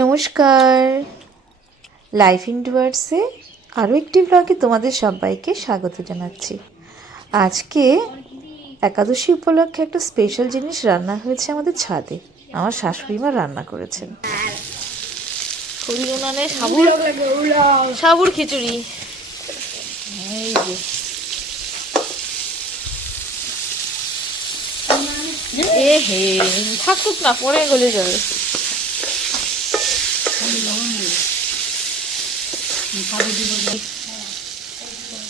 নমস্কার। লাইফ ইন্ডুয়ার্সে আরও একটি ব্লগে তোমাদের সবাইকে স্বাগত জানাচ্ছি। আজকে একাদশী উপলক্ষে একটা স্পেশাল জিনিস রান্না হয়েছে আমাদের ছাদে। আমার শাশুড়ি মা রান্না করেছেন। উনানে সাবুর সাবুর খিচুড়ি। এই যে। এ হে থাকুক না পরে গলে যাবে।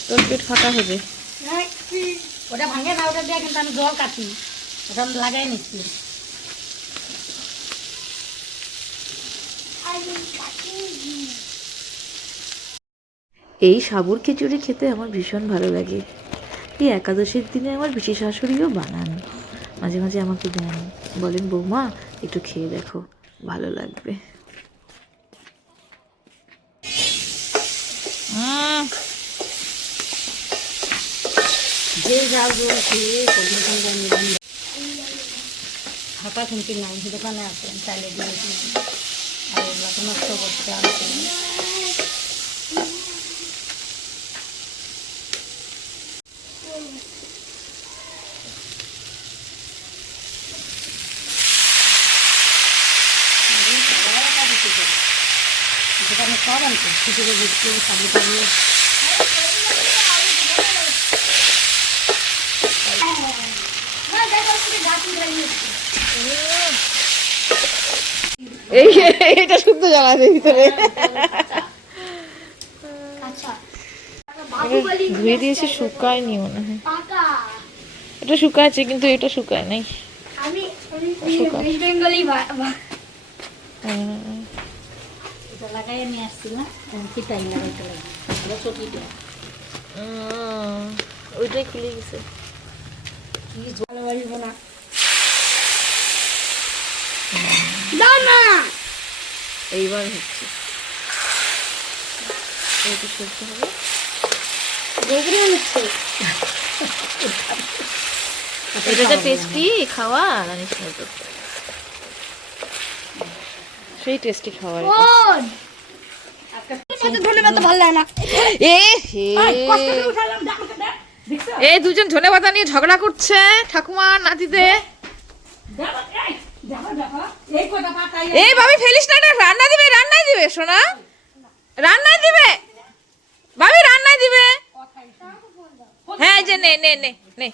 তোর পেট ফাটা হবে। ওটা ভাঙে না ওটা দিয়ে কিন্তু আমি জল কাটি। ওটা আমি লাগাই নিচ্ছি। এই সাবুর খিচুড়ি খেতে আমার ভীষণ ভালো লাগে। এই একাদশীর দিনে আমার পিসি শাশুড়িও বানান। মাঝে মাঝে আমাকে দেন। বলেন বৌমা একটু খেয়ে দেখো। ভালো লাগবে। যে জল নিলাম হাঁপা শুনছি নাই দোকানে আছে চাইলে দিয়ে দিয়েছি। আর ওগুলো তো নষ্ট করতে আসছে দোকানে সব আনছে খিচুড়ি এই এটা শুদ্ধ ভিতরে। ধুয়ে দিয়েছি শুকায়নি মনে হয়। এটা শুকায়ছে কিন্তু এটা শুকায় নাই। আমি বেঙ্গলি হুম। এটা লাগাই নিয়ে আসছিলাম কিটাই লাগাইতে লাগবে চটিটা উম, ওইটাই খুলে গেছে। ভালোবাসবো না। না এইবার হচ্ছে। এইটা হবে। টেস্টি খাওয়া জানিস না তো সেই টেস্টি খাবার এটা। কোন সাথে ধন্যবাদ তো ভালো লাগে না এ হে কষ্ট করে উঠালাম দাও আমাকে দাও। দেখছ? এই দুজন ধনে পাতা নিয়ে ঝগড়া করছে ঠাকুমা নাতিতে এই ভাবি ফেলিস না রান্না দিবে রান্নাই দিবে সোনা। রান্নাই দিবে। ভাবি রান্নাই দিবে। হ্যাঁ যে নে নে নে নে।